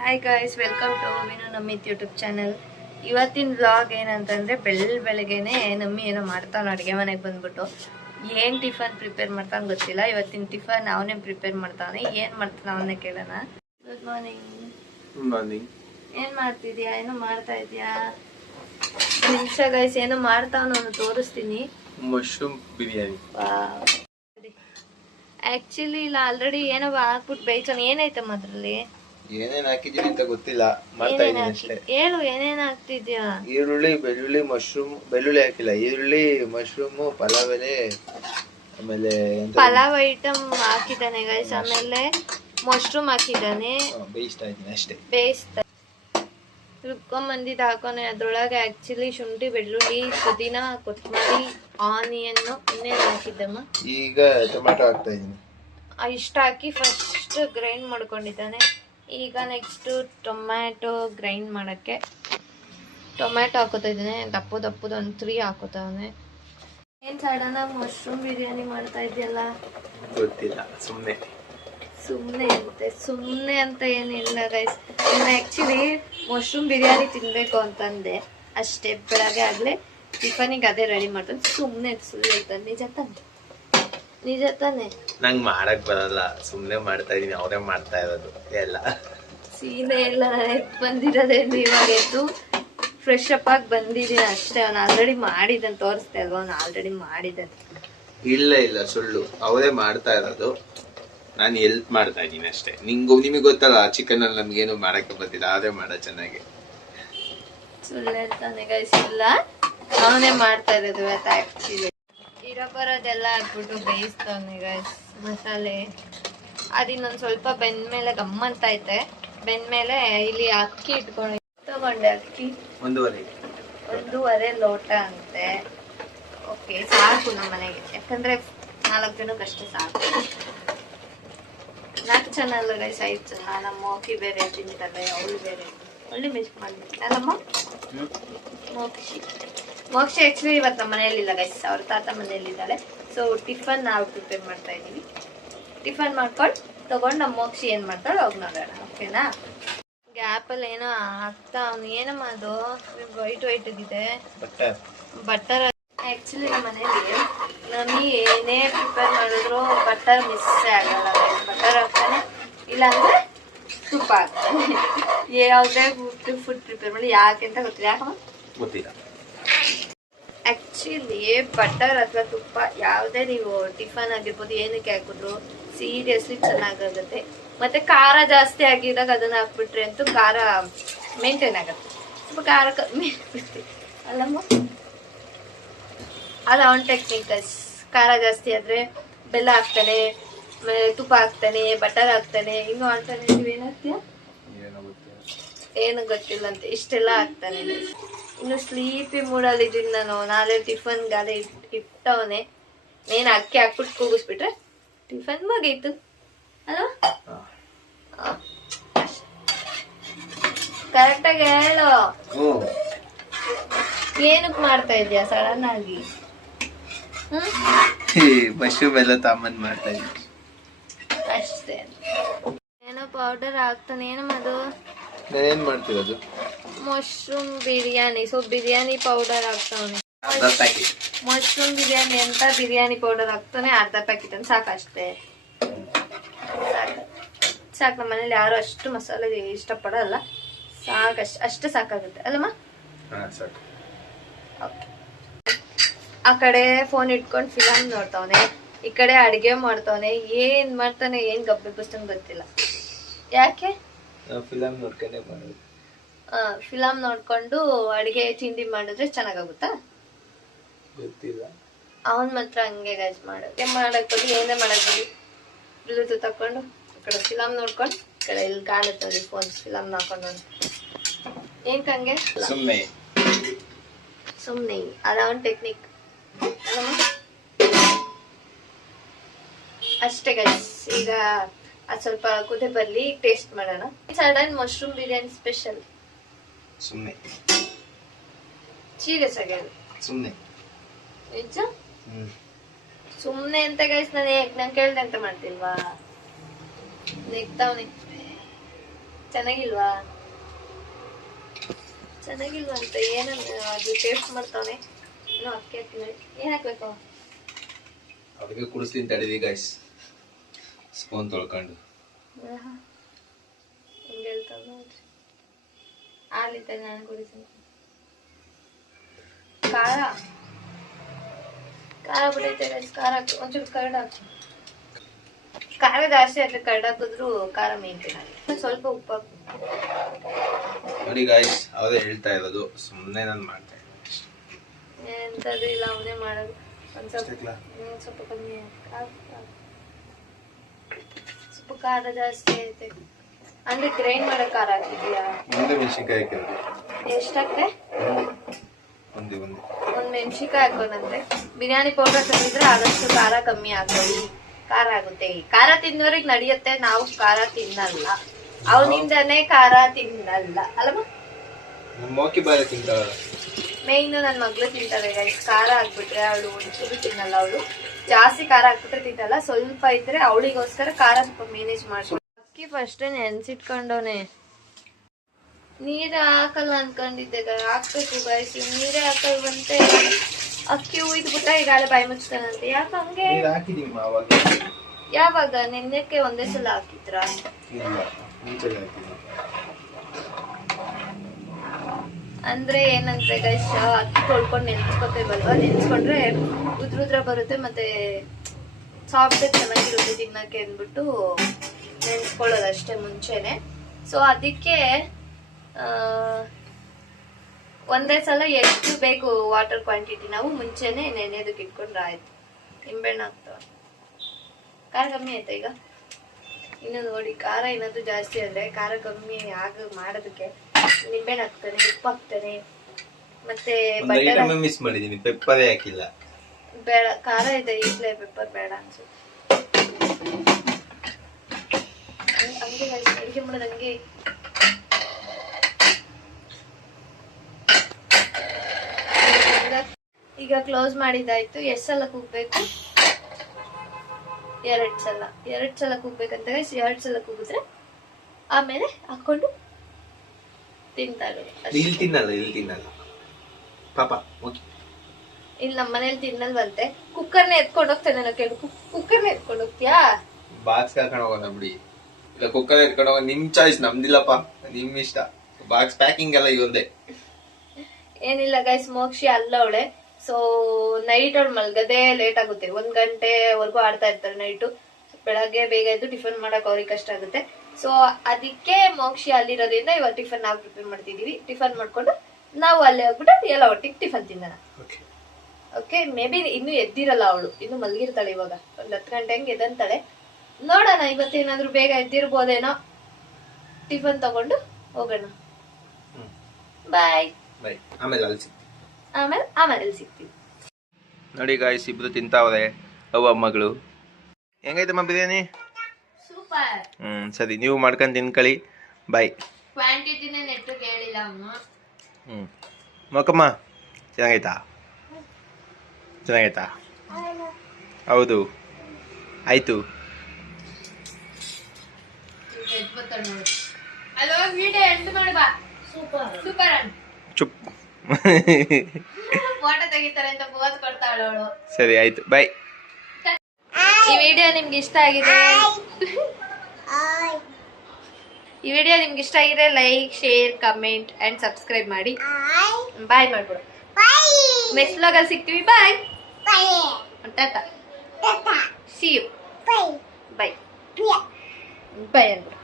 Hi guys, welcome to Vinu ನಮ್ಮಿತ್ YouTube channel. ಇವತ್ತಿನ vlog ಏನಂತಂದ್ರೆ ಬೆಳಗ್ಗೆನೆ ನಮ್ಮಿ ಏನೋ ಮಾಡ್ತಾನೆ ಅಡುಗೆ ಮನೆಗೆ ಬಂದ್ಬಿಟ್ಟು. ಏನು ಟಿಫನ್ ಪ್ರಿಪೇರ್ ಮಾಡ್ತಾನೆ ಗೊತ್ತಿಲ್ಲ. ಇವತ್ತಿನ ಟಿಫನ್ ಅವನೇ ಪ್ರಿಪೇರ್ ಮಾಡ್ತಾನೆ. ಏನು ಮಾಡ್ತಾನೆ ಅವನೇ ಕೇಳೋಣ. Good morning. Good morning. ಏನು ಮಾಡ್ತಿದ್ಯಾ? ಏನೋ ಮಾಡ್ತಾ ಇದೆಯಾ? ನಿಮಿಷ ಗೈಸ್, ಏನೋ ಮಾಡ್ತಾವನು, ನಾನು ತೋರಿಸ್ತೀನಿ. ಮಶ್ರೂಮ್ ಬಿರಿಯಾನಿ. ಆಕ್ಚುಲಿ ಇಲ್ಲ, ಆಲ್ರೆಡಿ ಏನೋ ಹಾಕ್ಬಿಟ್ಟು ಬೇಯ್ತಾನೆ. ಏನಾಯ್ತಮ್ಮ ಅದ್ರಲ್ಲಿ? ಏನೇನ್ ಹಾಕಿದೀನಿ ಅಂತ ಗೊತ್ತಿಲ್ಲ, ಮಾಡ್ತಾ ಇದೀನಿ ಅಷ್ಟೇ. ಹೇಳು, ಏನೇನ್ ಹಾಕ್ತಿದ್ಯಾ? ಈರುಳ್ಳಿ, ಬೆಳ್ಳುಳ್ಳಿ, ಮಶ್ರೂಮ್. ಬೆಳ್ಳುಳ್ಳಿ ಹಾಕಿಲ್ಲ, ಈರುಳ್ಳಿ, ಮಶ್ರೂಮ್, ಪಲಾವ್ ಎಲೆ, ಆಮೇಲೆ ಪಲಾವ್ ಐಟಮ್ ಹಾಕಿದ್ದಾನೆ ಗೈಸ್. ಆಮೇಲೆ ಮಶ್ರೂಮ್ ಹಾಕಿದ್ದಾನೆ. ಬೇಯಿಸ್ತಾ ಇದೀನಿ ಅಷ್ಟೇ. ಬೇಯಿಸ್ತಾ ರುಬ್ಕೊಂಡ್ ಬಂದಿದ್ದು ಹಾಕೋನೆ. ಅದ್ರೊಳಗೆ ಆಕ್ಚುಲಿ ಶುಂಠಿ, ಬೆಳ್ಳುಳ್ಳಿ, ಪುದೀನ, ಕೊತ್ತಂಬರಿ, ಆನಿಯನ್, ಇನ್ನೇನು ಹಾಕಿದ್ದಮ್ಮ. ಈಗ ಟೊಮ್ಯಾಟೊ ಹಾಕ್ತಾ ಇದೀನಿ. ಇಷ್ಟ ಹಾಕಿ ಫಸ್ಟ್ ಗ್ರೈಂಡ್ ಮಾಡ್ಕೊಂಡಿದ್ದಾನೆ. ಈಗ ನೆಕ್ಸ್ಟ್ ಟೊಮ್ಯಾಟೊ ಗ್ರೈಂಡ್ ಮಾಡಕ್ಕೆ ಟೊಮ್ಯಾಟೊ ಹಾಕೋತಾ ಇದ್ದಾನೆ. ದಪ್ಪದ ಒಂದು 3 ಹಾಕೋತಾವನೆ. ಏನ್ ಸಡನ್ ಆಗಿ ಮಶ್ರೂಮ್ ಬಿರಿಯಾನಿ ಮಾಡ್ತಾ ಇದೆಯಲ್ಲ? ಗೊತ್ತಿಲ್ಲ, ಸುಮ್ನೆ ಇರುತ್ತೆ. ಸುಮ್ಮನೆ ಅಂತ ಏನಿಲ್ಲ ಗೈಸ್. ಇನ್ನು ಆ್ಯಕ್ಚುಲಿ ಮಶ್ರೂಮ್ ಬಿರಿಯಾನಿ ತಿನ್ನಬೇಕು ಅಂತಂದೆ ಅಷ್ಟೇ. ಬೆಳಗ್ಗೆ ಆಗಲೇ ಟಿಫನಿಗೆ ಅದೇ ರೆಡಿ ಮಾಡ್ತಾನೆ. ಸುಮ್ಮನೆ ಸುಳ್ಳು ಹೇಳ್ತಾನೆ. ನಿಜ ತಾನೆ? ನಂಗೆ ಮಾಡಕ್ ಬರಲ್ಲ, ಸುಮ್ನೆ ಮಾಡ್ತಾ ಇದೀನಿ. ಅವರೇ ಮಾಡ್ತಾ ಇರೋದು ಎಲ್ಲ. ಸೀನೆ ಎಲ್ಲ ಬಂದಿರೋದೇನು, ಇವಾಗ ಎದ್ದು ಫ್ರೆಶ್ ಅಪ್ ಆಗಿ ಬಂದಿದ್ದೀನಿ ಅಷ್ಟೇ. ಅವ್ನು ಆಲ್ರೆಡಿ ಮಾಡಿದ್ದಾನೆ. ತೋರಿಸ್ತೆ ಅಲ್ವಾ, ಅವ್ನು ಆಲ್ರೆಡಿ ಮಾಡಿದ್ದಾನೆ. ಇಲ್ಲ ಸುಳ್ಳು, ಅವರೇ ಮಾಡ್ತಾ ಇರೋದು. ನಾನು ಹೆಲ್ಪ್ ಮಾಡ್ತಾ ಇದೀನಿ ಅಷ್ಟೇ. ನಿಮಗೆ ಗೊತ್ತಲ್ಲ, ಚಿಕನ್ ಅಲ್ಲಿ ನಮ್ಗೇನು ಮಾಡಕ್ಕೆ ಬರ್ತಿಲ್ಲ, ಅವರೇ ಮಾಡೋ ಚೆನ್ನಾಗಿ. ಸುಳ್ಳು ಹೇಳ್ತಾನೆ ಗೈಸ್. ಇಲ್ಲ, ಅವನೇ ಮಾಡ್ತಾ ಇರೋದು. ಆಕ್ಚುಲಿ ಇರೋ ಬರೋದೆಲ್ಲ ಹಾಕ್ಬಿಟ್ಟು ಬೇಯಿಸ್ತಾನೆ ಗೈಸ್. ಮಸಾಲೆ ಅದಿನ್ನೊಂದು ಸ್ವಲ್ಪ ಬೆಂದ್ಮೇಲೆ ಗಮ್ಮಂತೈತೆ. ಬೆಂದ್ಮೇಲೆ ಇಲ್ಲಿ ಅಕ್ಕಿ ತಗೊಂಡೆ. ಅಕ್ಕಿ 1.5 ಲೋಟ ಅಂತೆ. ಓಕೆ, ಸಾಕು ನಮ್ಮ ಮನೆಗೆ. ಯಾಕಂದ್ರೆ 4 ಜನಕ್ಕಷ್ಟೇ ಸಾಕು. 4 ಜನ ಅಲ್ಲ ಗೈಸ್, 5 ಜನ. ನಮ್ಮ ಮೋಕಿ ಬೇರೆ ತಿಂತಾಳೆ, ಅವಳು ಬೇರೆ. ಒಳ್ಳೆ ಮಿಸ್ ಮಾಡ್ಬಿಟ್ಟು ಅಲ್ಲಮ್ಮ. ಮೋಕ್ಷಿ ಆಕ್ಚುಲಿ ಇವತ್ತು ನಮ್ಮ ಮನೆಯಲ್ಲಿಲ್ಲ ಗೈಸ್, ಅವ್ರ ತಾತ ಮನೆಯಲ್ಲಿದ್ದಾಳೆ. ಸೊ ಟಿಫನ್ ನಾವು ಪ್ರಿಪೇರ್ ಮಾಡ್ತಾ ಇದ್ದೀವಿ. ಟಿಫನ್ ಮಾಡ್ಕೊಂಡು ತಗೊಂಡು ನಮ್ಮ ಮೋಕ್ಷಿ ಏನ್ ಮಾಡ್ತಾಳೆ ಹೋಗಿ ನೋಡೋಣ. ಓಕೆನಾ? ಗ್ಯಾಪಲ್ಲಿ ಏನೋ ಆಗ್ತಾ ಅವ್ನು. ಏನಮ್ಮ ಅದು ವೈಟ್ ಇದೆ? ಬಟರ್. ಆಕ್ಚುಲಿ ನಮ್ಮ ಮನೇಲಿ ನಮ್ಮಿ ಏನೇ ಪ್ರಿಪೇರ್ ಮಾಡಿದ್ರು ಬಟರ್ ಮಿಸ್ ಆಗಲ್ಲ. ಬಟರ್ ಹಾಕ್ತಾನೆ, ಇಲ್ಲಾಂದ್ರೆ ತುಪ್ಪ ಹಾಕ್ತಾನೆ. ಯಾವುದೇ ಫುಡ್ ಪ್ರಿಪೇರ್ ಮಾಡಿ. ಯಾಕೆ ಅಂತ ಗೊತ್ತಿಲ್ಲ. ಯಾಕಮ್ಮ ಗೊತ್ತಿಲ್ಲ. ಆಕ್ಚುಲಿ ಬಟರ್ ಅಥವಾ ತುಪ್ಪ ಯಾವುದೇ ನೀವು ಟಿಫನ್ ಆಗಿರ್ಬೋದು ಏನಕ್ಕೆ ಹಾಕಿದ್ರು ಸೀರಿಯಸ್ಲಿ ಚೆನ್ನಾಗಾಗುತ್ತೆ. ಮತ್ತೆ ಖಾರ ಜಾಸ್ತಿ ಆಗಿದಾಗ ಅದನ್ನ ಹಾಕ್ಬಿಟ್ರೆ ಅಂತೂ ಖಾರ ಮೇಂಟೈನ್ ಆಗುತ್ತೆ. ಸ್ವಲ್ಪ ಖಾರ ಕಮ್ಮಿ ಆಗ್ಬಿಡ್ತಿ ಅಲ್ಲಮ್ಮ. ಅದು ಅವನ್ ಟೆಕ್ನಿಕ್. ಖಾರ ಜಾಸ್ತಿ ಆದ್ರೆ ಬೆಲ್ಲ ಹಾಕ್ತಾನೆ, ತುಪ್ಪ ಹಾಕ್ತಾನೆ, ಬಟರ್ ಹಾಕ್ತಾನೆ. ಇನ್ನು ಆಲ್ಟರ್ನೇಟಿವ್ ಏನಾಗ್ತೀಯ ಏನು ಗೊತ್ತಿಲ್ಲ ಅಂತ ಇಷ್ಟೆಲ್ಲ ಹಾಕ್ತಾನೆ. ಇನ್ನು ಸ್ಲೀಪಿ ಮೂಡಲ್ಲಿ ಇದೀನಿ ನಾನು. ನಾಳೆ ಟಿಫನ್ ಗಾಲೆ ಇಟ್ಟವನೆ. ಮೇನ್ ಅಕ್ಕಿ ಹಾಕ್ಬಿಟ್ಟು ಕೂಗಿಸ್ಬಿಟ್ರೆ ಟಿಫನ್ ಮುಗೀತು ಅಲ್ವಾ? ಕರೆಕ್ಟಾಗಿ ಹೇಳು. ಏನಕ್ಕೆ ಮಾಡ್ತಾ ಇದೀಯಾ ಸಡನ್ ಆಗಿ? ಮಶ್ರೂಮ್ ಎಲ್ಲ ತಾಮನ್ ಮಾಡ್ತಾ ಇದ್ದೀನಿ ಅಷ್ಟೇ. ಏನೋ ಪೌಡರ್ ಹಾಕ್ತಾನೆ. ಏನಮ್ಮ ಅದು? ನಾನೇನ್ ಮಾಡ್ತಿರೋದು? Mushroom biryani. So biryani powder ಹಾಕ್ತಾವನೆ. ಮಶ್ರೂಮ್ ಬಿರಿಯಾನಿ ಅಂತ ಬಿರಿಯಾನಿ ಪೌಡರ್ ಹಾಕ್ತಾನೆ. ಅರ್ಧ ಪ್ಯಾಕೆಟ್ ಅಂತ ಸಾಕಷ್ಟೇ. ಸಾಕು. ನಮ್ಮ ಮನೇಲಿ ಯಾರು ಅಷ್ಟು ಮಸಾಲೆ ಇಷ್ಟಪಡಲ್ಲ. ಅಷ್ಟೇ ಸಾಕಾಗುತ್ತೆ ಅಲ್ಲಮ್ಮ? ಆ ಕಡೆ ಫೋನ್ ಇಟ್ಕೊಂಡು ಫಿಲಮ್ ನೋಡ್ತಾವನೆ, ಈ ಕಡೆ ಅಡಿಗೆ ಮಾಡ್ತಾವನೆ. ಏನ್ ಮಾಡ್ತಾನೆ, ಏನ್ ಗಬ್ಬೆ ಬಸ್ತಂಗ್ ಗೊತ್ತಿಲ್ಲ. ಯಾಕೆ? ಫಿಲಮ್ ನೋಡ್ಕೊಂಡೇ ಮಾಡೋದು. ಫಿಲಮ್ ನೋಡ್ಕೊಂಡು ಅಡಿಗೆ ತಿಂಡಿ ಮಾಡಿದ್ರೆ ಚೆನ್ನಾಗಾಗುತ್ತಾ? ಗೊತ್ತಿಲ್ಲ. ಅವನ್ ಮಾತ್ರ ಹಂಗೆ ಗಜ್ ಮಾಡಕ್ ಬದಿ ಏನೇ ಮಾಡಕ್ ಬದಿ ಬ್ಲೂಟೂತ್ ತಕೊಂಡು ಆ ಕಡೆ ಫಿಲಮ್ ನೋಡ್ಕೊಂಡು ಈ ಕಡೆ ಇಲ್ಲಿ ಕಾಣುತ್ತೆ ಫೋನ್ ಫಿಲಮ್ ನೋಡ್ಕೊಂಡು. ಏನ್ ಹಂಗೆ? ಸುಮ್ನೆ ಅದ ಅವನ್ ಟೆಕ್ನಿಕ್ ಅಷ್ಟೇ ಗೈಸ್. ಈಗ ಅದು ಸ್ವಲ್ಪ ಕುದಿ ಬರ್ಲಿ, ಟೇಸ್ಟ್ ಮಾಡೋಣ. Sudden mushroom biryani special. ಸುಮ್ನೆ ಸೀರಿಯಸ್ ಆಗಿ ಸುಮ್ನೆ ನಿಜ. ಸುಮ್ನೆ ಅಂತ ಗೈಸ್. ನಾನು ಕೇಳ್ದೆ ಅಂತ ಮಾಡ್ತಿಲ್ವಾ? ನೆಗ್ತಾವ್ನಿ. ಚೆನ್ನಾಗಿಲ್ವಾ ಅಂತ ಏನನ್ನ ಅದು ಟೇಸ್ಟ್ ಮಾಡ್ತಾನೆ ಇನ್ನು ಅಕ್ಕಿ ಹಾಕಿಲ್ಲ ಏನ್ ಹಾಕ್ಬೇಕು ಅದಕ್ಕೆ ಕುಡಿಸ್ತೀನಿ ತಡೀರಿ ಗೈಸ್ ಸ್ಪೂನ್ ತೊಳ್ಕೊಂಡು ಹಿಂಗೆ ಹೇಳ್ತಾವ ನೋಡ್ರಿ ಆಲಿತ ನಾನು ಕುಡಿಸ್ತೀನಿ ಖಾರ ಬಿಡೈತೆ ಗೈಸ್ ಖಾರ ಒಂಚೂರು ಕರಡ್ ಹಾಕಿ ಖಾರ ಜಾಸ್ತಿ ಆದ್ರೆ ಕರಡ್ ಹಾಕಿದ್ರು ಖಾರ ಮೇಯ್ತೀನಿ ಸ್ವಲ್ಪ ಉಪ್ಪು ಹಾಕು ನೋಡಿ ಗಾಯ್ಸ್ ಅವರೇ ಹೇಳ್ತಾ ಇರೋದು ಸುಮ್ಮನೆ ನಾನು ಮಾಡ್ತಾ ಇದ್ದೀನಿ ಎಂತದು ಇಲ್ಲ ಅವನೇ ಮಾಡೋದು ಒಂದ್ ಸ್ವಲ್ಪ ಕಮ್ಮಿ ಸ್ವಲ್ಪ ಖಾರ ಜಾಸ್ತಿ ಐತೆ ಅಂದ್ರೆ ಗ್ರೈಂಡ್ ಮಾಡೋ ಖಾರ ಹಾಕಿದ್ಯಾ ಮುಂದೆ ಮೆಣಸಿನ್ಕಾಯಿ ಎಷ್ಟಾಕ್ರೆ ಒಂದೇ ಒಂದ್ ಮೆಣಸಿನ್ಕಾಯಿ ಹಾಕೋಣಂತೆ ಬಿರಿಯಾನಿ ಪೌಡರ್ ತಂದಿದ್ರೆ ಆದಷ್ಟು ಖಾರ ಕಮ್ಮಿ ಹಾಕೊಳ್ಳಿ ಖಾರ ಆಗುತ್ತೆ ಖಾರ ತಿನ್ನೋರಿಗೆ ನಡೆಯುತ್ತೆ ನಾವು ಖಾರ ತಿನ್ನಲ್ಲ ಅವನಿಂದನೇ ಖಾರ ತಿನ್ನಲ್ಲ ಅಲ್ಲಮ್ಮ ಮೋಕಿ ಬಾಳೆ ತಿಂತಾಳ ಮೇಯ್ನ್ ನನ್ ಮಗ್ಳು ತಿಂತಾಳೆ ಗೈಸ್ ಖಾರ ಹಾಕ್ಬಿಟ್ರೆ ಅವಳು ಒಂಚೂರು ತಿನ್ನಲ್ಲ ಅವಳು ಜಾಸ್ತಿ ಖಾರ ಹಾಕ್ಬಿಟ್ರೆ ತಿನ್ನಲ್ಲ ಸ್ವಲ್ಪ ಇದ್ರೆ ಅವಳಿಗೋಸ್ಕರ ಖಾರ ಸ್ವಲ್ಪ ಮೇನೇಜ್ ಮಾಡ್ಕೊಂಡು ಅಕ್ಕಿ ಫಸ್ಟ್ ನೆನ್ಸಿಟ್ಕೊಂಡವನೆ ನೀರ್ ಹಾಕಲ್ಲ ಅನ್ಕೊಂಡಿದ್ದೆ ಹಾಕ್ಬೇಕು ಗೈಸ್ ನೀರೇ ಹಾಕಲ್ವಂತೆ ಅಕ್ಕಿ ಉಯ್ದ್ಬಿಟ್ಟ ಈಗ ಬಾಯಿ ಮುಚ್ತಾನಂತೆ ಯಾಕ ಹಂಗೆ ಯಾವಾಗ ನೆನ್ನೆಕ್ಕೆ ಒಂದೇ ಸಲ ಹಾಕಿದ್ರ ಅಂದ್ರೆ ಏನಂದ್ರೆ ಗೈಸ್ ಅಕ್ಕಿ ತೊಳ್ಕೊಂಡು ನೆನ್ಸ್ಕೊತೇವಲ್ವಾ ನೆನ್ಸ್ಕೊಂಡ್ರೆ ಉದ್ರ ಬರುತ್ತೆ ಮತ್ತೆ ಸಾಫ್ಟ್ ಚೆನ್ನಾಗಿರುತ್ತೆ ತಿನ್ನಕ್ಕೆ ಅಂದ್ಬಿಟ್ಟು ನೆನ್ಸ್ಕೊಳ್ಳೋದಷ್ಟೇ ಮುಂಚೆನೆ ಸೊ ಅದಕ್ಕೆ ಒಂದೇ ಸಲ ಎಷ್ಟು ಬೇಕು ವಾಟರ್ ಕ್ವಾಂಟಿಟಿ ನಾವು ಮುಂಚೆನೆ ನೆನೆಯೋದಕ್ಕೆ ಇಟ್ಕೊಂಡ್ರೆ ಆಯ್ತು ನಿಂಬೆಹಣ್ಣು ಹಾಕ್ತಾವ ಖಾರ ಕಮ್ಮಿ ಆಯ್ತಾ ಈಗ ಇನ್ನು ನೋಡಿ ಖಾರ ಏನಾದ್ರು ಜಾಸ್ತಿ ಆದ್ರೆ ಖಾರ ಕಮ್ಮಿ ಮಾಡೋದಕ್ಕೆ ನಿಂಬೆಹಣ್ಣು ಹಾಕ್ತಾನೆ ಉಪ್ಪು ಹಾಕ್ತಾನೆ ಮತ್ತೆ ಬಟರ್ ಮಿಸ್ ಮಾಡಿದೀನಿ ಪೆಪ್ಪರೇ ಹಾಕಿಲ್ಲ ಬೇಡ ಖಾರ ಇದೆ ಈಗಲೇ ಪೆಪ್ಪರ್ ಬೇಡ ಅನ್ಸುತ್ತೆ ಹಂಗೆ ಅಡಿಗೆ ಮಾಡೋದು ಹಂಗೆ ಈಗ ಕ್ಲೋಸ್ ಮಾಡಿದಾಯ್ತು ಎಷ್ಟು ಸಲ ಕೂಗ್ಬೇಕು 2 ಸಲ ಕೂಗ್ಬೇಕಂತ 2 ಸಲ ಕೂಗಿದ್ರೆ ಆಮೇಲೆ ಹಾಕೊಂಡು ತಿಂತಾರೆ ಇಲ್ಲಿ ತಿನ್ನಲ್ಲ ಪಾಪ ಇಲ್ಲಿ ನಮ್ಮ ಮನೇಲಿ ತಿನ್ನಲ್ವಂತೆ ಕುಕ್ಕರ್ನ ಎತ್ಕೊಂಡು ಹೋಗ್ತೇನೆ ನಾನು ಕೇಳು ಕುಕ್ಕರ್ನ ಎತ್ಕೊಂಡು ಹೋಗ್ತೀಯಾ ಬಾಕ್ಸ್ ಹಾಕೊಂಡು ಹೋಗೋಣ ಬಿಡಿ ಇಲ್ಲ ಕುಕ್ಕರ್ ಎತ್ಕೊಂಡು ಹೋಗೋಣ ನಿಮ್ ಚಾಯ್ಸ್ ನಮ್ದಿಲ್ಲಪ್ಪ ನಿಮ್ ಇಷ್ಟ ಬಾಕ್ಸ್ ಪ್ಯಾಕಿಂಗ್ ಎಲ್ಲ ಇವಂದೇ ಏನಿಲ್ಲ ಗೈಸ್ ಮೋಕ್ಷಿ ಅಲ್ಲವಳೆ ಸೊ ನೈಟ್ ಅವ್ಳು ಮಲ್ಗದೆ ಲೇಟ್ ಆಗುತ್ತೆ 1 ಗಂಟೆವರೆಗೂ ಆಡ್ತಾ ಇರ್ತಾರೆ ನೈಟು ಬೆಳಗ್ಗೆ ಬೇಗ ಎದ್ದು ಟಿಫನ್ ಮಾಡಕ್ ಅವ್ರಿಗೆ ಕಷ್ಟ ಆಗುತ್ತೆ ಸೊ ಅದಕ್ಕೆ ಮೋಕ್ಷಿ ಅಲ್ಲಿರೋದ್ರಿಂದ ಇವಾಗ ಟಿಫನ್ ನಾವು ಪ್ರಿಪೇರ್ ಮಾಡ್ತಿದೀವಿ ಟಿಫನ್ ಮಾಡ್ಕೊಂಡು ನಾವು ಅಲ್ಲಿ ಹೋಗ್ಬಿಟ್ಟು ಎಲ್ಲ ಒಟ್ಟಿಗೆ ಟಿಫನ್ ತಿನ್ನೋಣ ಓಕೆ ಮೇ ಬಿ ಇನ್ನು ಎದ್ದಿರಲ್ಲ ಅವಳು ಇನ್ನು ಮಲ್ಗಿರ್ತಾಳೆ ಇವಾಗ 10 ಗಂಟೆ ಹಂಗೆ ಎದ್ದಂತಾಳೆ ನೋಡೋಣ ಇವತ್ತೇನಾದ್ರೂ ಬೇಗ ಎದ್ದಿರ್ಬೋದೇನೋ ಟಿಫನ್ ತಗೊಂಡು ಹೋಗೋಣ ಬಾಯ್ ಆಮೇಲೆ ಸಿಗ್ತೀವಿ ನೋಡಿ ಗಾಯ್ಸ್ ಇಬ್ರು ತಿಂತಾವ್ರೆ ಅವ್ವ ಮಗಳು ಹೆಂಗೈತಮ್ಮ ಬಿರಿಯಾನಿ ಸೂಪರ್ ಸರಿ ನೀವು ಮಾಡ್ಕೊಂಡು ತಿನ್ಕೊಳ್ಳಿ ಬಾಯ್ ಕ್ವಾಂಟಿಟಿನೇ ನೆಟ್ಟು ಕೇಳಿಲ್ಲ ಅವನು ಮಕ್ಕಮ್ಮ ಚೆನ್ನಾಗೈತಾ ಹೌದು ಆಯ್ತು ಅಲ್ವಾ ವಿಡಿಯೋ ಎಂಡ್ ಮಾಡಿ ಬಾ ಸೂಪರ್ ಚುಪ್ ಫೋಟೋ ತೆಗಿತಾರೆ ಅಂತ ಪೋಸ್ ಕೊಡ್ತಾಳೆ ಅವಳು ಸರಿ ಆಯ್ತು ಬಾಯ್ ಈ ವಿಡಿಯೋ ನಿಮ್ಗೆ ಇಷ್ಟ ಆಗಿದೆ like share comment and subscribe ಮಾಡಿ ಬಾಯ್ ಮಾಡ್ಬಿಡು ನೆಕ್ಸ್ಟ್ ವ್ಲಾಗ್ ಅಲ್ಲಿ ಸಿಗ್ತೀವಿ bye tata see you bye bye ಅಂದ್ಬಿಡು